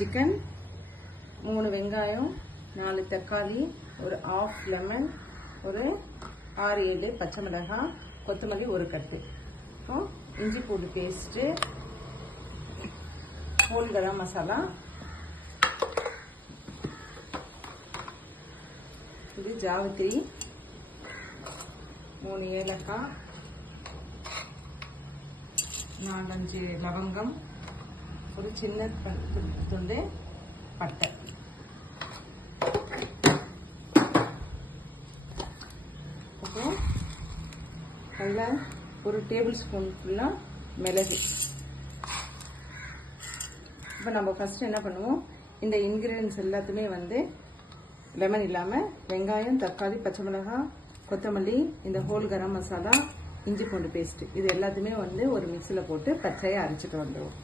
Chicken, 3 வெங்காயம், 4 தக்காளி, ஒரு ஆஃப் லெமன், ஒரு 6-7 பச்சை மிளகாய், கொத்தமல்லி 1 கட்டு, இஞ்சி பூண்டு பேஸ்ட்டு, ஹோல் கரம் மசாலா, இது ஜாவித்திரி, 3 ஏலக்காய், 4-5 லவங்கம், ஒரு சின்ன துண்டு பட்டை. அப்புறம் அதில் 1 டேபிள் ஸ்பூன் ஃபுல்லாக மிளகு. இப்போ நம்ம ஃபஸ்ட்டு என்ன பண்ணுவோம், இந்த இன்க்ரீடியன்ஸ் எல்லாத்தையுமே வந்து லெமன் இல்லாமல் வெங்காயம், தக்காளி, பச்சை மிளகாய், கொத்தமல்லி, இந்த ஹோல் கரம் மசாலா, இஞ்சி பூண்டு பேஸ்ட்டு, இது எல்லாத்தையுமே வந்து ஒரு மிக்சியில் போட்டு பச்சையாக அரைச்சிட்டு வந்துடுவோம்.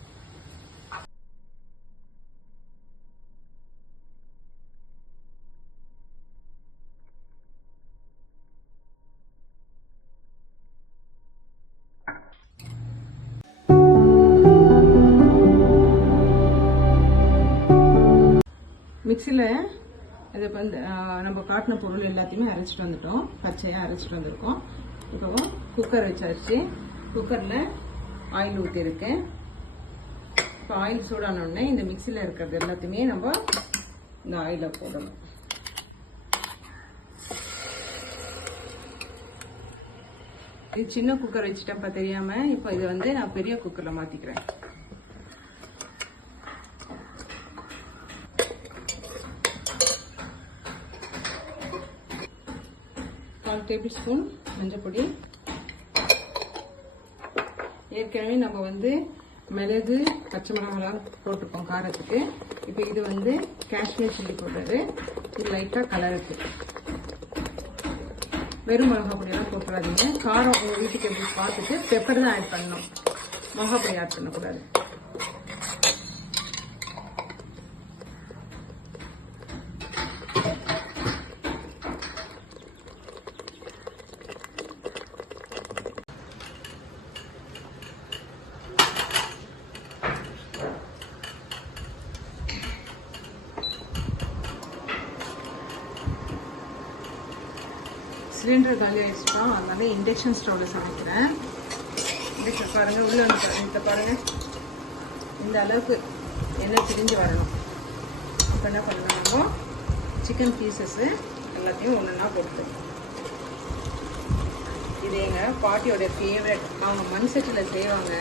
மிக்சியில் இது வந்து நம்ம காட்டின பொருள் எல்லாத்தையுமே அரைச்சிட்டு வந்துட்டோம், பச்சையாக அரைச்சிட்டு வந்திருக்கோம். இப்போ குக்கர் வச்சாச்சு. குக்கரில் ஆயில் ஊற்றிருக்கேன். இப்போ ஆயில் சூடானோடனே இந்த மிக்சியில் இருக்கிறது எல்லாத்தையுமே நம்ம இந்த ஆயிலில் போடணும். இது சின்ன குக்கர் வச்சுட்டேன்ப்பா தெரியாமல். இப்போ இது வந்து நான் பெரிய குக்கரில் மாற்றிக்கிறேன். 1 டேபிள் ஸ்பூன் மஞ்சள் பொடி. ஏற்கனவே நம்ம வந்து மிளகு, பச்சை மிளகாலாம் போட்டுப்போம் காரத்துக்கு. இப்போ இது வந்து காஷ்மீர் சில்லி பவுடரு, இது லைட்டாக கலருக்கு. வெறும் மிளகா பொடியெல்லாம் போட்டுறாதீங்க. காரம் உங்கள் வீட்டுக்கு எப்படி பார்த்துட்டு பெப்பர் தான் ஆட் பண்ணணும், மிளகா பொடி ஆட் பண்ணக்கூடாது. சிலிண்டர் காலி ஆயிடுச்சுப்பா, அதனால இண்டக்ஷன் ஸ்டவ்வில் சமைக்கிறேன். இண்டக்ஷன் பாருங்கள், உள்ளே வந்து பாருங்கள், பாருங்கள் இந்த அளவுக்கு எண்ணெய் பிரிஞ்சு வரணும். இப்போ என்ன பண்ணலாம், நம்ம சிக்கன் பீசஸ்ஸு எல்லாத்தையும் ஒன்றுன்னா போட்டு. இது எங்கள் பாட்டியோடைய ஃபேவரட். அவங்க மண் சட்டியில் செய்வாங்க,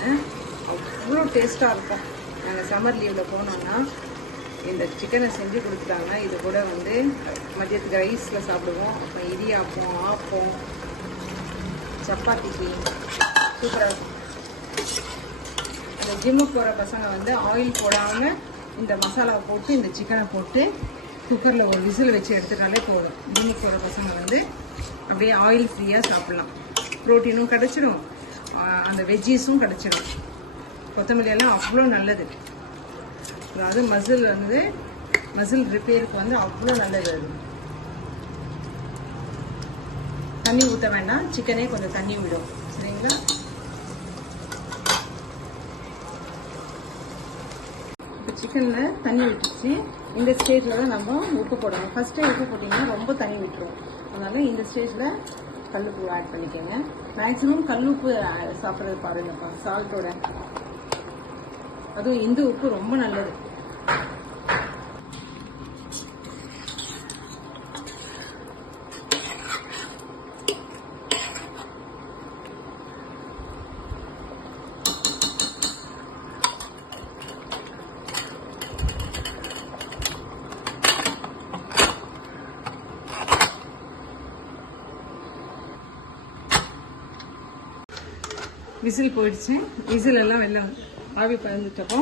அவ்வளோ டேஸ்ட்டாக இருக்கும். நாங்கள் சம்மர் லீவில் போனோன்னா இந்த சிக்கனை செஞ்சு கொடுத்துட்டாங்க. இது கூட வந்து மதியத்துக்கு ரைஸில் சாப்பிடுவோம். அப்புறம் இடியாப்பம், ஆப்பம், சப்பாத்திக்கு சூப்பராக இருக்கும். அந்த ஜிம்முக்கு போகிற பசங்க வந்து ஆயில் போடாமல் இந்த மசாலாவை போட்டு இந்த சிக்கனை போட்டு குக்கரில் ஒரு விசில் வச்சு எடுத்துட்டாலே போதும். ஜிம்முக்கு போகிற பசங்க வந்து அப்படியே ஆயில் ஃப்ரீயாக சாப்பிட்லாம். ப்ரோட்டீனும் கிடச்சிடும், அந்த வெஜ்ஜீஸும் கிடச்சிடும். கொத்தமல்லியெல்லாம் அவ்வளோ நல்லது. அதாவது மசில் ரிப்பேருக்கு வந்து அவ்வளோ நல்லது. அது தண்ணி ஊற்ற வேண்டாம், சிக்கனே கொஞ்சம் தண்ணி விடும், சரிங்களா? இப்போ சிக்கனில் தண்ணி விட்டுச்சு. இந்த ஸ்டேஜில் தான் நம்ம உப்பு போடணும். ஃபஸ்ட்டே உப்பு போட்டிங்கன்னா ரொம்ப தண்ணி விட்டுரும். அதனால் இந்த ஸ்டேஜில் கல்லுப்பு ஆட் பண்ணிக்கோங்க. மேக்ஸிமம் கல்லுப்பு சாப்பிட்றது பாருங்கப்பா, சால்ட்டோட. அதுவும் இந்த உப்பு ரொம்ப நல்லது. விசில் போயிடுச்சு. விசில் எல்லாம் வெள்ளம் ஆவி பறந்துட்டப்போ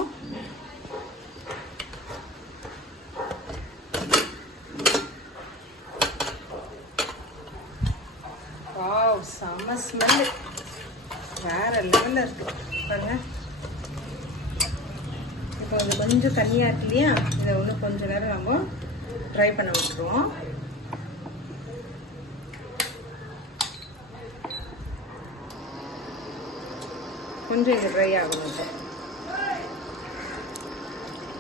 செம்ம ஸ்மெல்லு, வேற லெவலில் இருக்கு பாருங்க. இப்போ இது கொஞ்சம் தண்ணியாக இருக்கு இல்லையா, இதை வந்து கொஞ்ச நேரம் நம்ம ட்ரை பண்ண விட்டுருவோம். கொஞ்சம் இது ட்ரை ஆகணும்.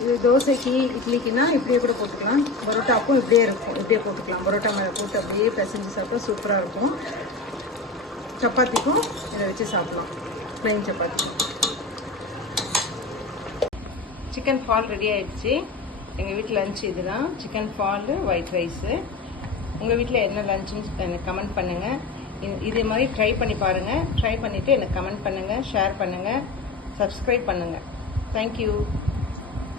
இது தோசைக்கு இட்லிக்குன்னா இப்படியே கூட போட்டுக்கலாம். பரோட்டாப்பும் இப்படியே இருக்கும், இப்படியே போட்டுக்கலாம். பரோட்டா மேலே போட்டு அப்படியே பிசைஞ்சு சாப்பிட்டா சூப்பராக இருக்கும். சப்பாத்திக்கும் இதை வச்சு சாப்பிடலாம், plain chapati. Chicken fall ready ஆகிடுச்சு. எங்கள் வீட்டில் லஞ்ச் இதுதான், சிக்கன் ஃபால் ஒயிட் ரைஸு. உங்கள் வீட்டில் என்ன லஞ்சுன்னு எனக்கு கமெண்ட் பண்ணுங்கள். இதே மாதிரி ட்ரை பண்ணி பாருங்கள். ட்ரை பண்ணிவிட்டு எனக்கு கமெண்ட் பண்ணுங்கள், ஷேர் பண்ணுங்கள், சப்ஸ்கிரைப் பண்ணுங்கள். தேங்க்யூ.